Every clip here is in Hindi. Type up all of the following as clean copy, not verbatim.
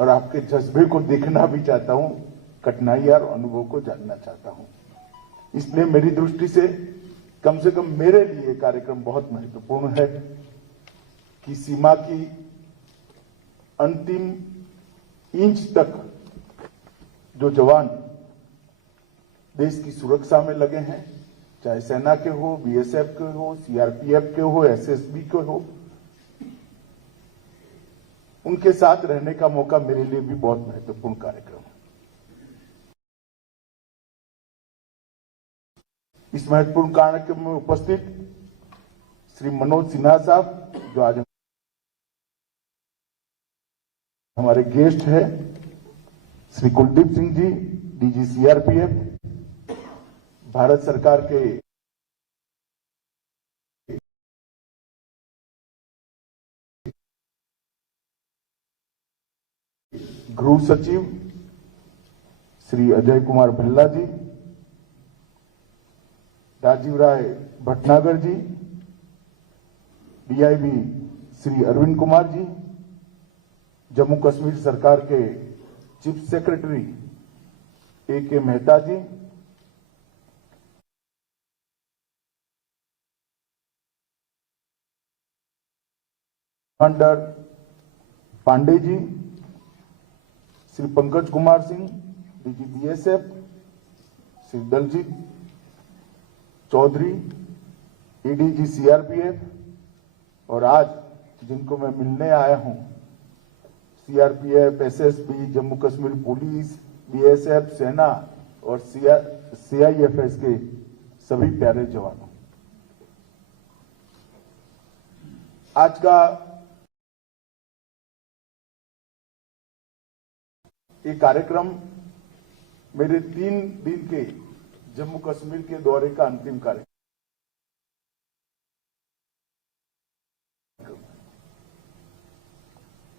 और आपके जज्बे को देखना भी चाहता हूं, कठिनाई और अनुभव को जानना चाहता हूं। इसलिए मेरी दृष्टि से कम मेरे लिए कार्यक्रम बहुत महत्वपूर्ण है कि सीमा की अंतिम इंच तक जो जवान देश की सुरक्षा में लगे हैं, चाहे सेना के हो, बीएसएफ के हो, सीआरपीएफ के हो, एसएसबी के हो, उनके साथ रहने का मौका मेरे लिए भी बहुत महत्वपूर्ण कार्यक्रम है। इस महत्वपूर्ण कार्यक्रम में उपस्थित श्री मनोज सिन्हा साहब, जो आज हमारे गेस्ट हैं, श्री कुलदीप सिंह जी, डीजी सीआरपीएफ, भारत सरकार के गृह सचिव श्री अजय कुमार भल्ला जी, राजीव राय भटनागर जी, डीआईबी श्री अरविंद कुमार जी, जम्मू कश्मीर सरकार के chief secretary A K. Mehta ji, commander Pande ji, Shri Pankaj Kumar Singh, DG BSF, Shri Daljeet Chaudhary, ADG CRPF, और आज जिनको मैं मिलने आया हूं, CRPF, SSB, Jammu Kashmir police, BSF, सेना और सीआईएफएस के सभी प्यारे जवानों, आज का ये कार्यक्रम मेरे 3 दिन के जम्मू कश्मीर के दौरे का अंतिम कार्यक्रम,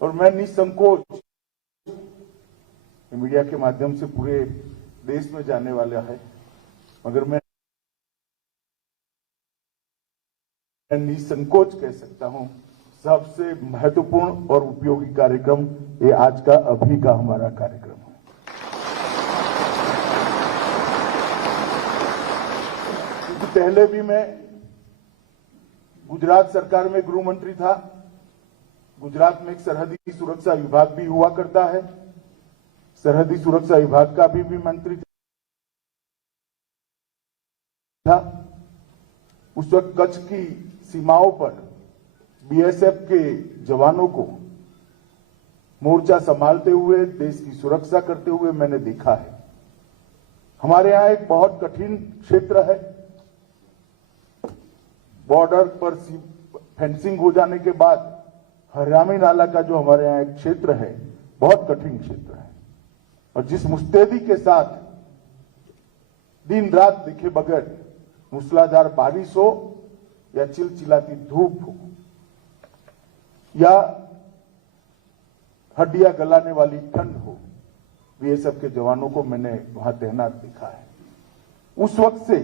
और मैं निसंकोच मीडिया के माध्यम से पूरे देश में जाने वाला है, मगर मैं निसंकोच कह सकता हूं सबसे महत्वपूर्ण और उपयोगी कार्यक्रम ये आज का अभी का हमारा कार्यक्रम है। क्योंकि पहले भी मैं गुजरात सरकार में गृह मंत्री था। गुजरात में एक सरहदी सुरक्षा विभाग भी हुआ करता है, सरहदी सुरक्षा विभाग का भी मंत्री था। उस वक्त कच्छ की सीमाओं पर बीएसएफ के जवानों को मोर्चा संभालते हुए, देश की सुरक्षा करते हुए मैंने देखा है। हमारे यहां एक बहुत कठिन क्षेत्र है, बॉर्डर पर फेंसिंग हो जाने के बाद हरियाणी नाला का जो हमारे यहाँ एक क्षेत्र है, बहुत कठिन क्षेत्र है, और जिस मुस्तैदी के साथ दिन रात देखे बगैर मूसलाधार बारिश हो या चिलचिलाती धूप हो या हड्डियां गलाने वाली ठंड हो, बीएसएफ के जवानों को मैंने वहां तैनात देखा है। उस वक्त से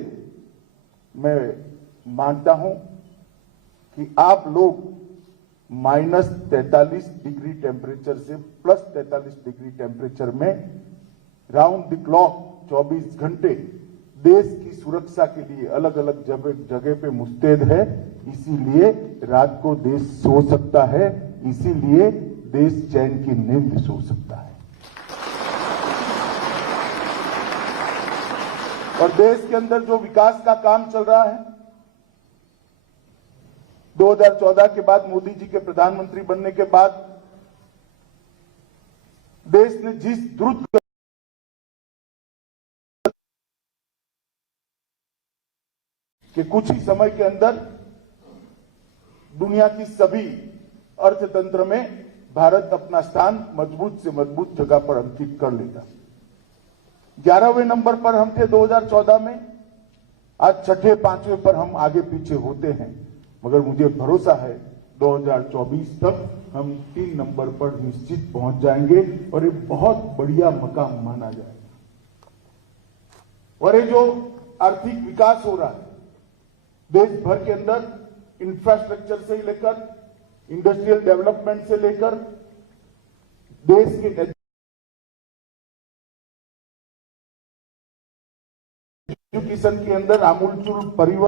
मैं मानता हूं कि आप लोग -43 डिग्री टेम्परेचर से +43 डिग्री टेम्परेचर में राउंड द क्लॉक 24 घंटे देश की सुरक्षा के लिए अलग अलग जगह पे मुस्तैद है। इसीलिए रात को देश सो सकता है, इसीलिए देश चैन की नींद सो सकता है। और देश के अंदर जो विकास का काम चल रहा है, 2014 के बाद, मोदी जी के प्रधानमंत्री बनने के बाद देश ने जिस द्रुत कि कुछ ही समय के अंदर दुनिया की सभी अर्थतंत्र में भारत अपना स्थान मजबूत से मजबूत जगह पर अंकित कर लेगा। 11वें नंबर पर हम थे 2014 में, आज छठे 5वें पर हम आगे पीछे होते हैं, मगर मुझे भरोसा है 2024 तक हम 3 नंबर पर निश्चित पहुंच जाएंगे और ये बहुत बढ़िया मकाम माना जाएगा। और ये जो आर्थिक विकास हो रहा है देश भर के अंदर, इंफ्रास्ट्रक्चर से लेकर इंडस्ट्रियल डेवलपमेंट से लेकर देश के एजुकेशन के अंदर आमूलचूल परिवर्तन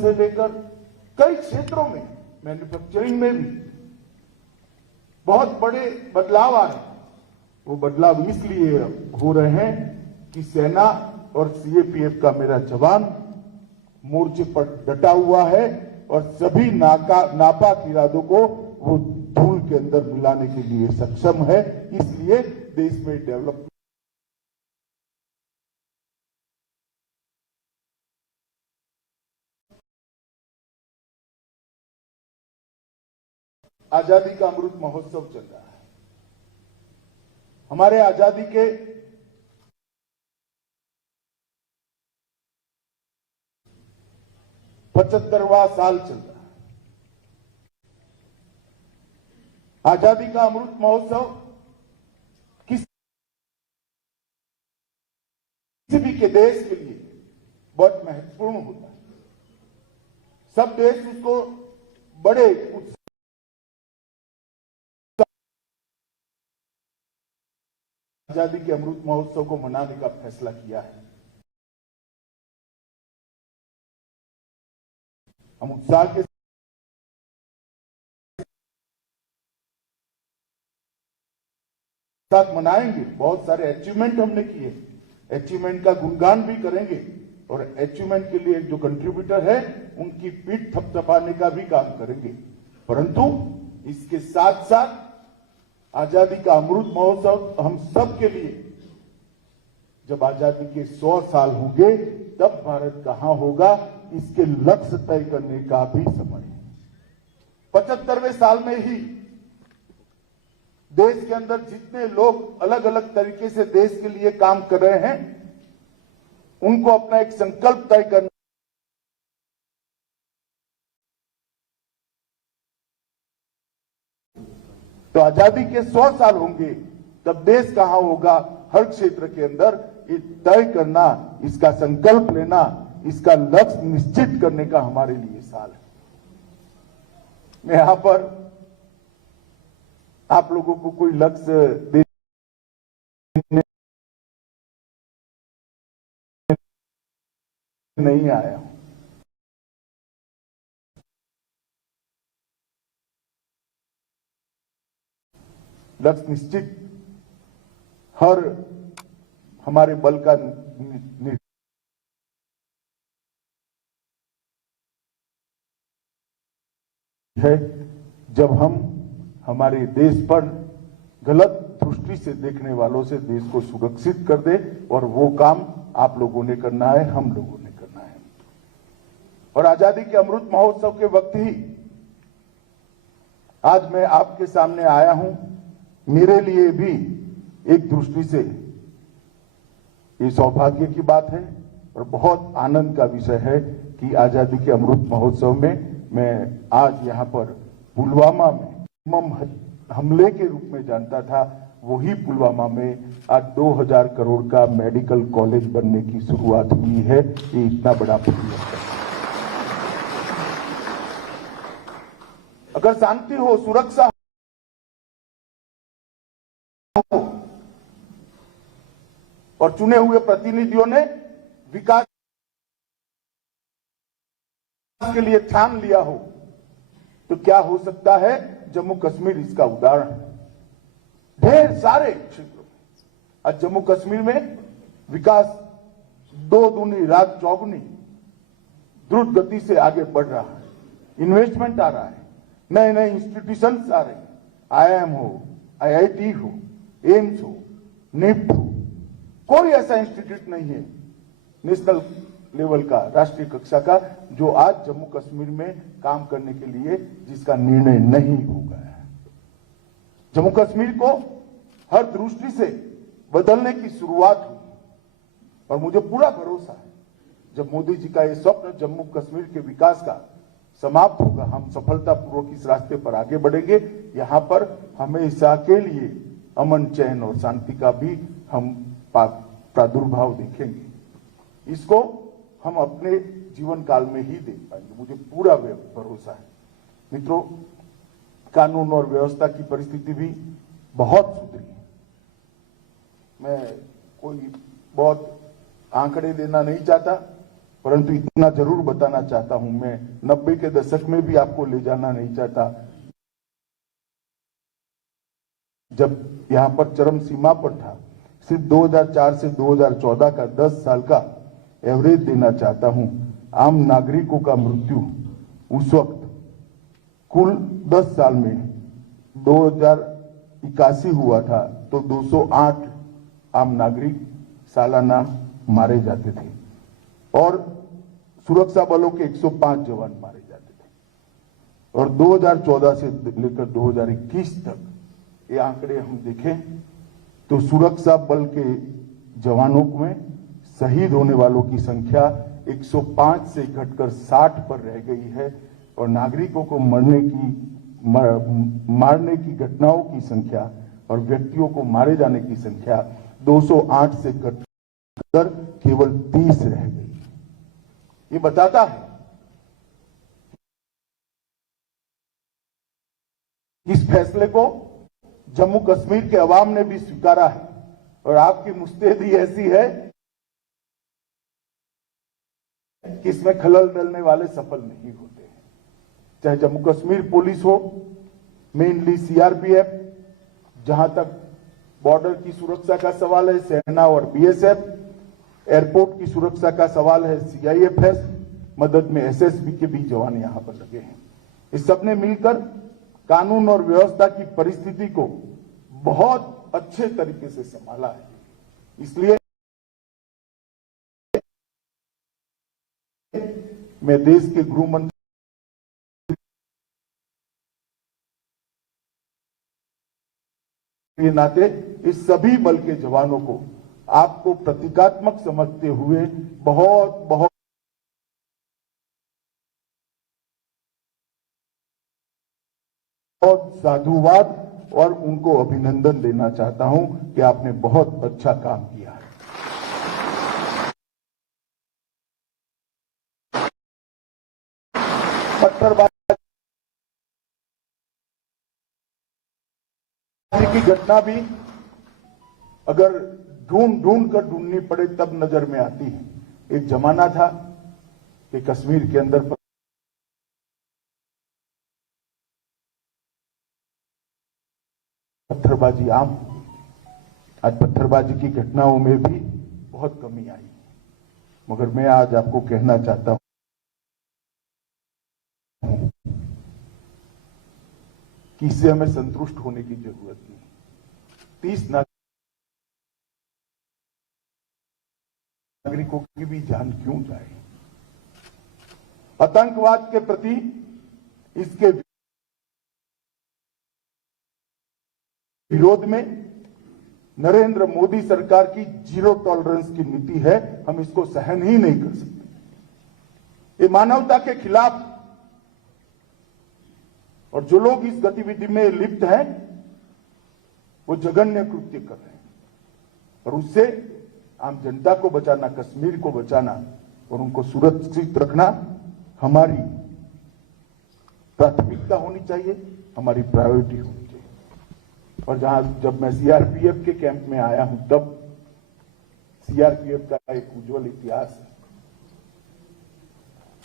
से लेकर कई क्षेत्रों में, मैन्युफैक्चरिंग में भी बहुत बड़े बदलाव आ रहे हैं। वो बदलाव इसलिए हो रहे हैं कि सेना और सीएपीएफ का मेरा जवान मोर्चे पर डटा हुआ है और सभी नापाक इरादों को वो धूल के अंदर मिलाने के लिए सक्षम है। इसलिए देश में डेवलपमेंट आजादी का अमृत महोत्सव चल रहा है। हमारे आजादी के 75वां साल चल रहा है। आजादी का अमृत महोत्सव किसी भी के देश के लिए बहुत महत्वपूर्ण होता है। सब देश उसको बड़े आजादी के अमृत महोत्सव को मनाने का फैसला किया है। हम उत्साह के साथ मनाएंगे। बहुत सारे अचीवमेंट हमने किए, अचीवमेंट का गुणगान भी करेंगे और अचीवमेंट के लिए जो कंट्रीब्यूटर है उनकी पीठ थपथपाने का भी काम करेंगे। परंतु इसके साथ साथ आजादी का अमृत महोत्सव हम सब के लिए, जब आजादी के 100 साल होंगे तब भारत कहां होगा, इसके लक्ष्य तय करने का भी समय है। 75वें साल में ही देश के अंदर जितने लोग अलग अलग तरीके से देश के लिए काम कर रहे हैं, उनको अपना एक संकल्प तय करना। तो आजादी के 100 साल होंगे तब देश कहां होगा, हर क्षेत्र के अंदर ये तय करना, इसका संकल्प लेना, इसका लक्ष्य निश्चित करने का हमारे लिए साल है। मैं यहां पर आप लोगों को कोई लक्ष्य देने नहीं आया हूं। लक्ष्य निश्चित हर हमारे बल का है। जब हम हमारे देश पर गलत दृष्टि से देखने वालों से देश को सुरक्षित कर दे, और वो काम आप लोगों ने करना है, हम लोगों ने करना है। और आजादी के अमृत महोत्सव के वक्त ही आज मैं आपके सामने आया हूं। मेरे लिए भी एक दृष्टि से ये सौभाग्य की बात है और बहुत आनंद का विषय है कि आजादी के अमृत महोत्सव में मैं आज यहां पर पुलवामा में बम हमले के रूप में जानता था, वही पुलवामा में आज 2000 करोड़ का मेडिकल कॉलेज बनने की शुरुआत हुई है। ये इतना बड़ा परिवर्तन। अगर शांति हो, सुरक्षा हो और चुने हुए प्रतिनिधियों ने विकास के लिए ठान लिया हो, तो क्या हो सकता है। जम्मू कश्मीर इसका उदाहरण है। ढेर सारे क्षेत्रों में आज जम्मू कश्मीर में विकास 2 दूनी रात चौगुनी द्रुत गति से आगे बढ़ रहा है। इन्वेस्टमेंट आ रहा है, नए नए इंस्टीट्यूशंस आ रहे हैं। IIM हो, IIT हो, एम्स हो, निफ्ट हो, कोई ऐसा इंस्टीट्यूट नहीं है नेशनल लेवल का, राष्ट्रीय कक्षा का, जो आज जम्मू कश्मीर में काम करने के लिए जिसका निर्णय नहीं हो गया है। जम्मू कश्मीर को हर दृष्टि से बदलने की शुरुआत हुई और मुझे पूरा भरोसा है जब मोदी जी का ये स्वप्न जम्मू कश्मीर के विकास का समाप्त होगा, हम सफलतापूर्वक इस रास्ते पर आगे बढ़ेंगे। यहां पर हमेशा के लिए अमन, चैन और शांति का भी हम प्रादुर्भाव देखेंगे। इसको हम अपने जीवन काल में ही देख पाएंगे, मुझे पूरा भरोसा है। मित्रों, कानून और व्यवस्था की परिस्थिति भी बहुत सुधरी है। मैं कोई बहुत आंकड़े देना नहीं चाहता, परंतु इतना जरूर बताना चाहता हूं, मैं 90 के दशक में भी आपको ले जाना नहीं चाहता, जब यहां पर चरम सीमा पर था। सिर्फ 2004 से 2014 का 10 साल का एवरेज देना चाहता हूं। आम नागरिकों का मृत्यु उस वक्त कुल 10 साल में 2081 हुआ था, तो 208 आम नागरिक सालाना मारे जाते थे और सुरक्षा बलों के 105 जवान मारे जाते थे। और 2014 से लेकर 2021 तक ये आंकड़े हम देखें तो सुरक्षा बल के जवानों में शहीद होने वालों की संख्या 105 से घटकर 60 पर रह गई है और नागरिकों को मारने की घटनाओं की संख्या और व्यक्तियों को मारे जाने की संख्या 208 से घटकर केवल 30 रह गई। ये बताता है इस फैसले को जम्मू कश्मीर के अवाम ने भी स्वीकारा है और आपकी मुस्तैदी ऐसी है कि इसमें खलल डालने वाले सफल नहीं होते हैं। चाहे जम्मू कश्मीर पुलिस हो, मेनली सीआरपीएफ, जहां तक बॉर्डर की सुरक्षा का सवाल है सेना और बीएसएफ, एयरपोर्ट की सुरक्षा का सवाल है सीआईएफएस, मदद में एसएसबी के भी जवान यहां पर लगे हैं। इस सबने मिलकर कानून और व्यवस्था की परिस्थिति को बहुत अच्छे तरीके से संभाला है। इसलिए मैं देश के गृह मंत्री के नाते इस सभी बल के जवानों को आपको प्रतीकात्मक समझते हुए बहुत बहुत साधुवाद और उनको अभिनंदन देना चाहता हूं कि आपने बहुत अच्छा काम किया है। पत्थरबाजी की घटना भी अगर ढूंढ कर ढूंढनी पड़े तब नजर में आती है। एक जमाना था कि कश्मीर के अंदर पत्थरबाजी आम, आज पत्थरबाजी की घटनाओं में भी बहुत कमी आई। मगर मैं आज आपको कहना चाहता हूं कि इससे हमें संतुष्ट होने की जरूरत नहीं। 30 नागरिकों की भी जान क्यों जाए? आतंकवाद के प्रति इसके विरोध में नरेंद्र मोदी सरकार की जीरो टॉलरेंस की नीति है। हम इसको सहन ही नहीं कर सकते। ये मानवता के खिलाफ, और जो लोग इस गतिविधि में लिप्त हैं वो जघन्य कृत्य कर रहे हैं और उससे आम जनता को बचाना, कश्मीर को बचाना और उनको सुरक्षित रखना हमारी प्राथमिकता होनी चाहिए, हमारी प्रायोरिटी होनी चाहिए। और जब मैं सीआरपीएफ के कैंप में आया हूं तब सीआरपीएफ का एक उज्जवल इतिहास है।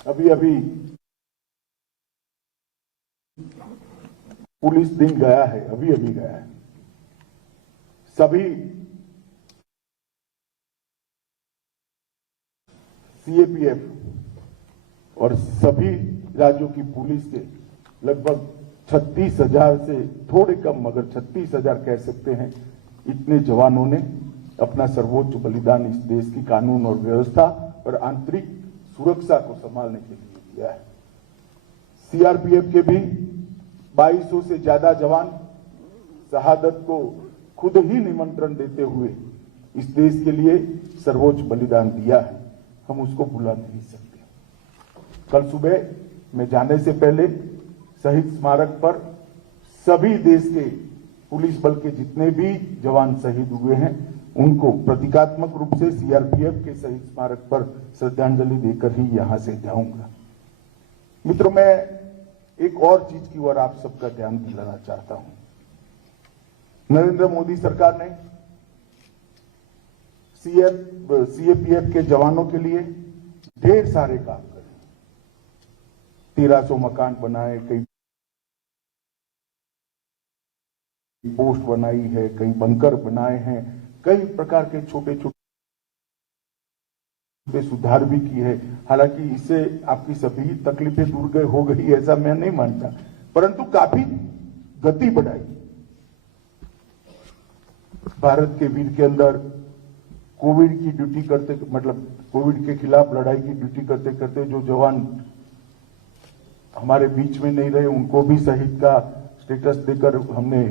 अभी पुलिस दिन गया है, अभी गया है। सभी सीएपीएफ और सभी राज्यों की पुलिस के लगभग 36,000 से थोड़े कम मगर 36,000 कह सकते हैं, इतने जवानों ने अपना सर्वोच्च बलिदान इस देश की कानून और व्यवस्था और आंतरिक सुरक्षा को संभालने के लिए दिया है। सीआरपीएफ के भी 2200 से ज्यादा जवान शहादत को खुद ही निमंत्रण देते हुए इस देश के लिए सर्वोच्च बलिदान दिया है। हम उसको भुला नहीं सकते। कल सुबह मैं जाने से पहले शहीद स्मारक पर सभी देश के पुलिस बल के जितने भी जवान शहीद हुए हैं उनको प्रतीकात्मक रूप से सीआरपीएफ के शहीद स्मारक पर श्रद्धांजलि देकर ही यहां से जाऊंगा। मित्रों, मैं एक और चीज की ओर आप सबका ध्यान दिलाना चाहता हूं। नरेंद्र मोदी सरकार ने सीएपीएफ के जवानों के लिए ढेर सारे काम करे। 1300 मकान बनाए, कई पोस्ट बनाई है, कई बंकर बनाए हैं, कई प्रकार के छोटे छोटे सुधार भी किए हैं। हालांकि इससे आपकी सभी तकलीफें दूर हो गई ऐसा मैं नहीं मानता, परंतु काफी गति बढ़ाई। भारत के वीर के अंदर कोविड की ड्यूटी करते, मतलब कोविड के खिलाफ लड़ाई की ड्यूटी करते करते जो जवान हमारे बीच में नहीं रहे, उनको भी शहीद का स्टेटस देकर हमने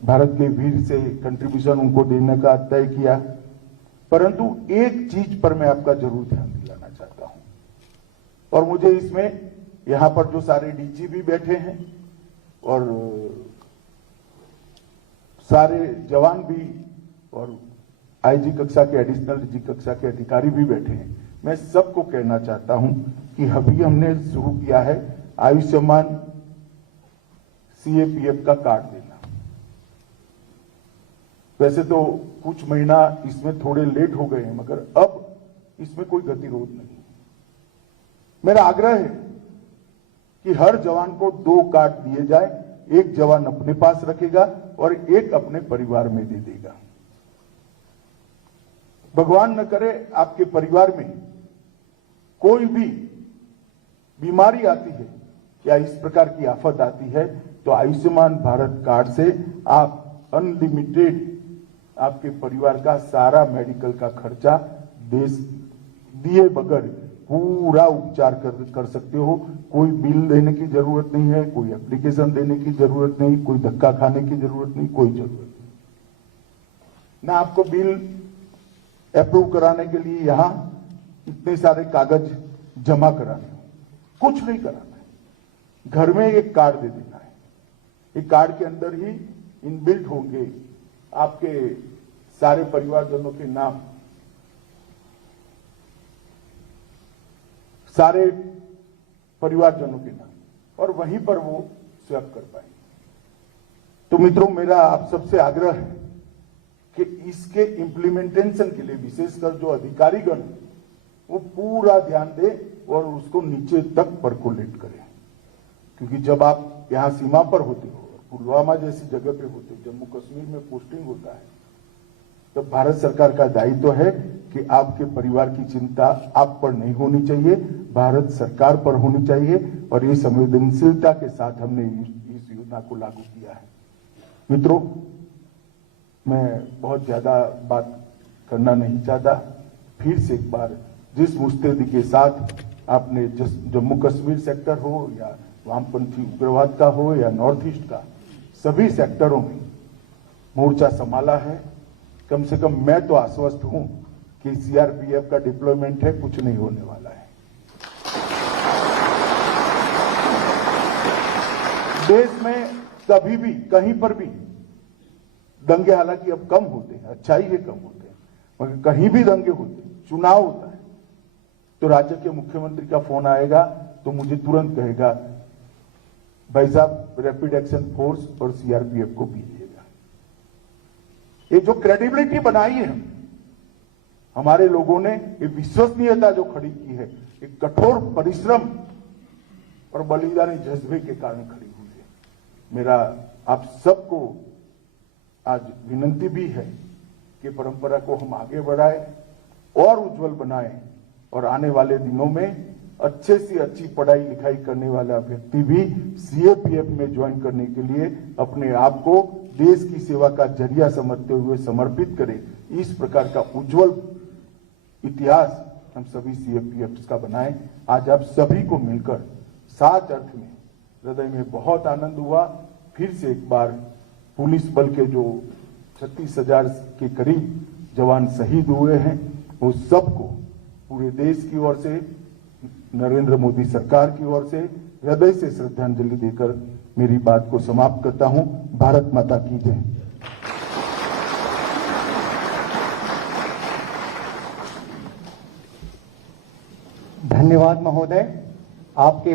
भारत के वीर से कंट्रीब्यूशन उनको देने का तय किया। परंतु एक चीज पर मैं आपका जरूर ध्यान दिलाना चाहता हूं, और मुझे इसमें यहां पर जो सारे डीजी भी बैठे हैं और सारे जवान भी और आईजी कक्षा के, एडिशनल डीजी कक्षा के अधिकारी भी बैठे हैं, मैं सबको कहना चाहता हूं कि अभी हमने शुरू किया है आयुष्मान सीएपीएफ का कार्ड देना। वैसे तो कुछ महीना इसमें थोड़े लेट हो गए हैं, मगर अब इसमें कोई गतिरोध नहीं। मेरा आग्रह है कि हर जवान को 2 कार्ड दिए जाए, एक जवान अपने पास रखेगा और एक अपने परिवार में दे देगा। भगवान न करे आपके परिवार में कोई भी बीमारी आती है या इस प्रकार की आफत आती है, तो आयुष्मान भारत कार्ड से आप अनलिमिटेड आपके परिवार का सारा मेडिकल का खर्चा दिए बगैर पूरा उपचार कर सकते हो। कोई बिल देने की जरूरत नहीं है, कोई एप्लीकेशन देने की जरूरत नहीं, कोई धक्का खाने की जरूरत नहीं, कोई जरूरत नहीं। ना आपको बिल अप्रूव कराने के लिए यहां इतने सारे कागज जमा कराने, कुछ नहीं कराना है। घर में एक कार्ड दे देना है। एक कार्ड के अंदर ही इनबिल्ट होंगे आपके सारे परिवारजनों के नाम, सारे परिवारजनों के नाम, और वहीं पर वो स्वैप कर पाएंगे। तो मित्रों, मेरा आप सबसे आग्रह है कि इसके इम्प्लीमेंटेशन के लिए विशेषकर जो अधिकारीगण वो पूरा ध्यान दे और उसको नीचे तक परकोलेट करें। क्योंकि जब आप यहां सीमा पर होते हो, पुलवामा जैसी जगह पे होते हो, जम्मू कश्मीर में पोस्टिंग होता है, तो भारत सरकार का दायित्व है कि आपके परिवार की चिंता आप पर नहीं होनी चाहिए, भारत सरकार पर होनी चाहिए। और ये संवेदनशीलता के साथ हमने इस योजना को लागू किया है। मित्रों, मैं बहुत ज्यादा बात करना नहीं चाहता। फिर से एक बार जिस मुस्तैदी के साथ आपने जम्मू कश्मीर सेक्टर हो या वामपंथी उग्रवाद का हो या नॉर्थ ईस्ट का, सभी सेक्टरों में मोर्चा संभाला है, कम से कम मैं तो आश्वस्त हूं कि सीआरपीएफ का डिप्लॉयमेंट है, कुछ नहीं होने वाला है। देश में कभी भी कहीं पर भी दंगे हालांकि अब कम होते हैं, अच्छाई है कम होते हैं, मगर कहीं भी दंगे होते हैं, चुनाव होता है, तो राज्य के मुख्यमंत्री का फोन आएगा तो मुझे तुरंत कहेगा, भाई साहब रैपिड एक्शन फोर्स और सीआरपीएफ को भेजिएगा। ये जो क्रेडिबिलिटी बनाई है हमारे लोगों ने, ये विश्वसनीयता जो खड़ी की है, एक कठोर परिश्रम और बलिदानी जज्बे के कारण खड़ी हुई है। मेरा आप सबको आज विनंती भी है कि परंपरा को हम आगे बढ़ाएं और उज्जवल बनाएं, और आने वाले दिनों में अच्छे से अच्छी पढ़ाई लिखाई करने वाला व्यक्ति भी सीएपीएफ में ज्वाइन करने के लिए अपने आप को देश की सेवा का जरिया समझते हुए समर्पित करे। इस प्रकार का उज्जवल इतिहास हम सभी सीएपीएफ का बनाएं। आज आप सभी को मिलकर साच अर्थ में हृदय में बहुत आनंद हुआ। फिर से एक बार पुलिस बल के जो 36,000 के करीब जवान शहीद हुए हैं, वो सबको पूरे देश की ओर से, नरेंद्र मोदी सरकार की ओर से हृदय से श्रद्धांजलि देकर मेरी बात को समाप्त करता हूं। भारत माता की जय। धन्यवाद महोदय। आपके